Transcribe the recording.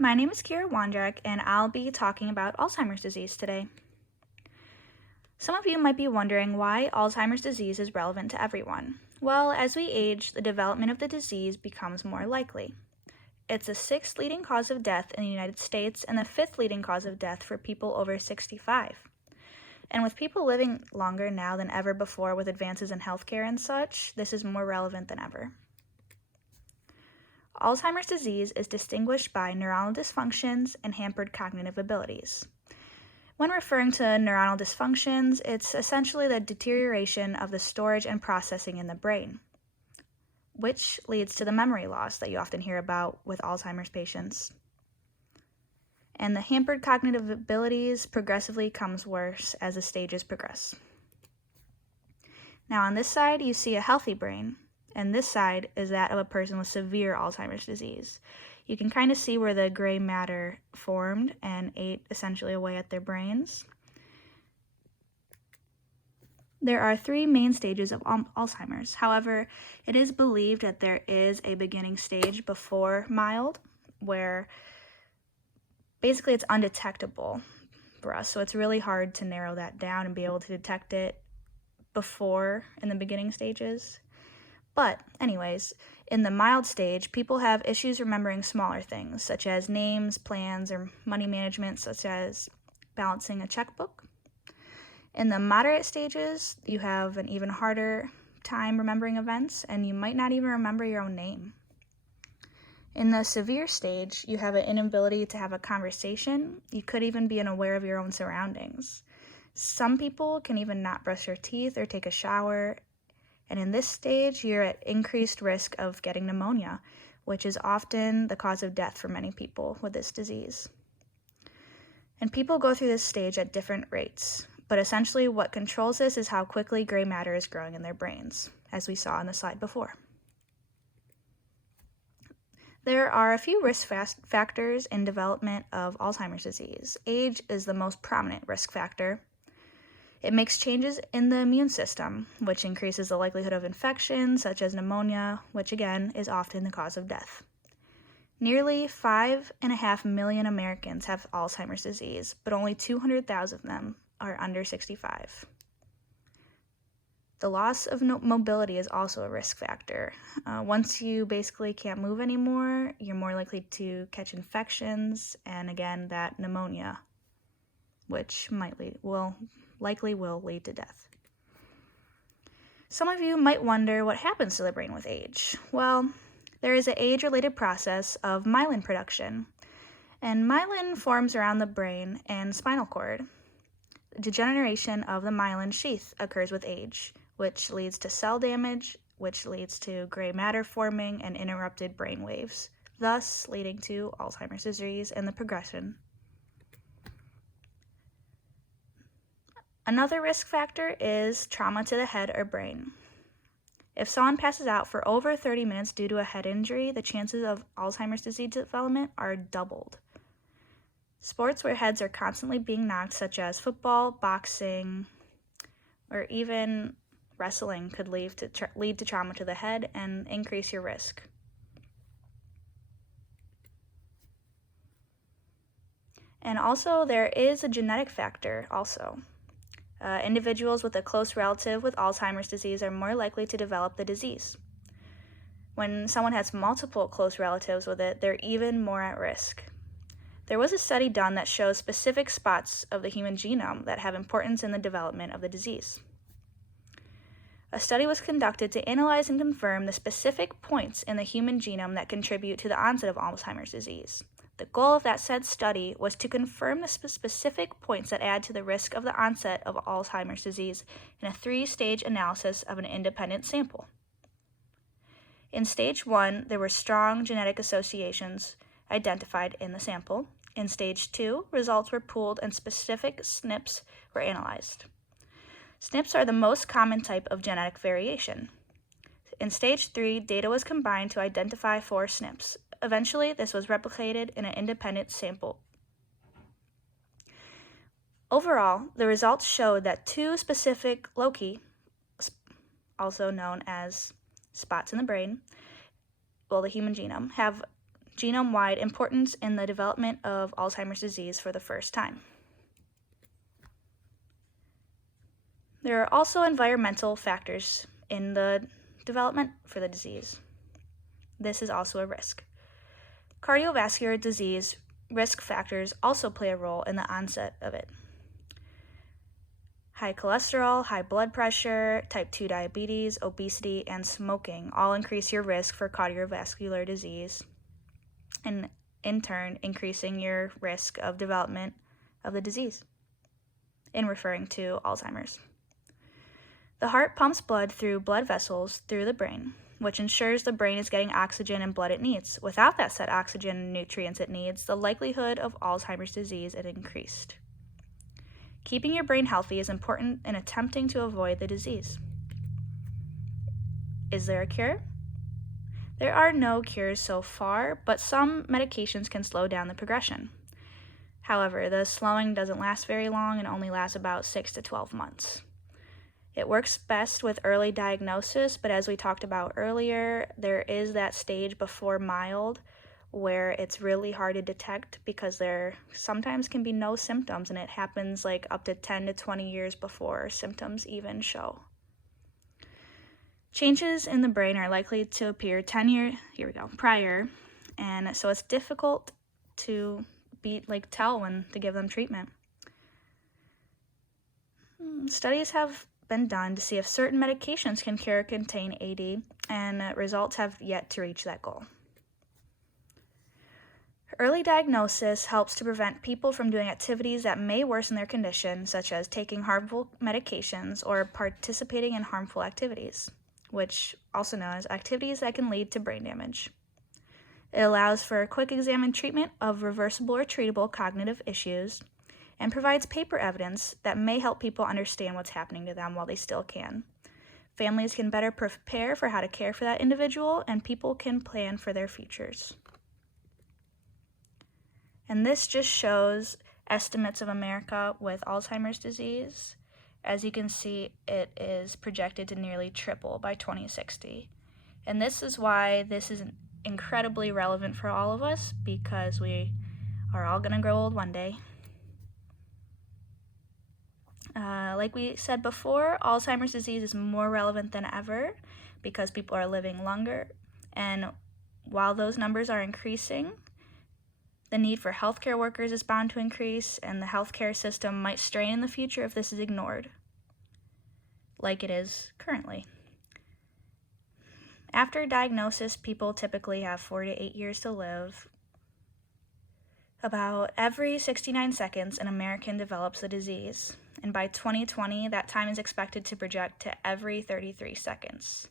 My name is Kira Wondrak, and I'll be talking about Alzheimer's disease today. Some of you might be wondering why Alzheimer's disease is relevant to everyone. Well, as we age, the development of the disease becomes more likely. It's the sixth leading cause of death in the United States and the fifth leading cause of death for people over 65. And with people living longer now than ever before with advances in healthcare and such, this is more relevant than ever. Alzheimer's disease is distinguished by neuronal dysfunctions and hampered cognitive abilities. When referring to neuronal dysfunctions, it's essentially the deterioration of the storage and processing in the brain, which leads to the memory loss that you often hear about with Alzheimer's patients. And the hampered cognitive abilities progressively comes worse as the stages progress. Now on this side, you see a healthy brain, and this side is that of a person with severe Alzheimer's disease. You can kind of see where the gray matter formed and ate essentially away at their brains. There are three main stages of Alzheimer's. However, it is believed that there is a beginning stage before mild, where basically it's undetectable for us. So it's really hard to narrow that down and be able to detect it before in the beginning stages. But anyways, in the mild stage, people have issues remembering smaller things, such as names, plans, or money management, such as balancing a checkbook. In the moderate stages, you have an even harder time remembering events, and you might not even remember your own name. In the severe stage, you have an inability to have a conversation. You could even be unaware of your own surroundings. Some people can even not brush their teeth or take a shower. And in this stage, you're at increased risk of getting pneumonia, which is often the cause of death for many people with this disease. And people go through this stage at different rates, but essentially what controls this is how quickly gray matter is growing in their brains, as we saw on the slide before. There are a few risk factors in development of Alzheimer's disease. Age is the most prominent risk factor. It makes changes in the immune system, which increases the likelihood of infection, such as pneumonia, which again is often the cause of death. Nearly 5.5 million Americans have Alzheimer's disease, but only 200,000 of them are under 65. The loss of mobility is also a risk factor. Once you basically can't move anymore, you're more likely to catch infections, and again, that pneumonia, which likely will lead to death. Some of you might wonder what happens to the brain with age. Well, there is an age-related process of myelin production, and myelin forms around the brain and spinal cord. Degeneration of the myelin sheath occurs with age, which leads to cell damage, which leads to gray matter forming and interrupted brain waves, thus leading to Alzheimer's disease and the progression. Another risk factor is trauma to the head or brain. If someone passes out for over 30 minutes due to a head injury, the chances of Alzheimer's disease development are doubled. Sports where heads are constantly being knocked, such as football, boxing, or even wrestling, could lead to trauma to the head and increase your risk. And also, there is a genetic factor also. Individuals with a close relative with Alzheimer's disease are more likely to develop the disease. When someone has multiple close relatives with it, they're even more at risk. There was a study done that shows specific spots of the human genome that have importance in the development of the disease. A study was conducted to analyze and confirm the specific points in the human genome that contribute to the onset of Alzheimer's disease. The goal of that said study was to confirm the specific points that add to the risk of the onset of Alzheimer's disease in a 3-stage analysis of an independent sample. In stage 1, there were strong genetic associations identified in the sample. In stage 2, results were pooled and specific SNPs were analyzed. SNPs are the most common type of genetic variation. In stage 3, data was combined to identify 4 SNPs. Eventually, this was replicated in an independent sample. Overall, the results showed that 2 specific loci, also known as spots in the brain, the human genome, have genome-wide importance in the development of Alzheimer's disease for the first time. There are also environmental factors in the development for the disease. This is also a risk. Cardiovascular disease risk factors also play a role in the onset of it. High cholesterol, high blood pressure, type 2 diabetes, obesity, and smoking all increase your risk for cardiovascular disease, and in turn increasing your risk of development of the disease, in referring to Alzheimer's. The heart pumps blood through blood vessels through the brain, which ensures the brain is getting oxygen and blood it needs. Without that said oxygen and nutrients it needs, the likelihood of Alzheimer's disease is increased. Keeping your brain healthy is important in attempting to avoid the disease. Is there a cure? There are no cures so far, but some medications can slow down the progression. However, the slowing doesn't last very long and only lasts about 6 to 12 months. It works best with early diagnosis, but as we talked about earlier, there is that stage before mild where it's really hard to detect because there sometimes can be no symptoms, and it happens like up to 10 to 20 years before symptoms even show. Changes in the brain are likely to appear 10 years prior, and so it's difficult to tell when to give them treatment. Studies have been done to see if certain medications can cure or contain AD, and results have yet to reach that goal. Early diagnosis helps to prevent people from doing activities that may worsen their condition, such as taking harmful medications or participating in harmful activities, which also known as activities that can lead to brain damage. It allows for a quick exam and treatment of reversible or treatable cognitive issues, and provides paper evidence that may help people understand what's happening to them while they still can. Families can better prepare for how to care for that individual, and people can plan for their futures. And this just shows estimates of America with Alzheimer's disease. As you can see, it is projected to nearly triple by 2060. And this is why this is incredibly relevant for all of us, because we are all going to grow old one day. Like we said before, Alzheimer's disease is more relevant than ever because people are living longer. And while those numbers are increasing, the need for healthcare workers is bound to increase, and the healthcare system might strain in the future if this is ignored, like it is currently. After diagnosis, people typically have 4 to 8 years to live. About every 69 seconds, an American develops the disease, and by 2020, that time is expected to project to every 33 seconds.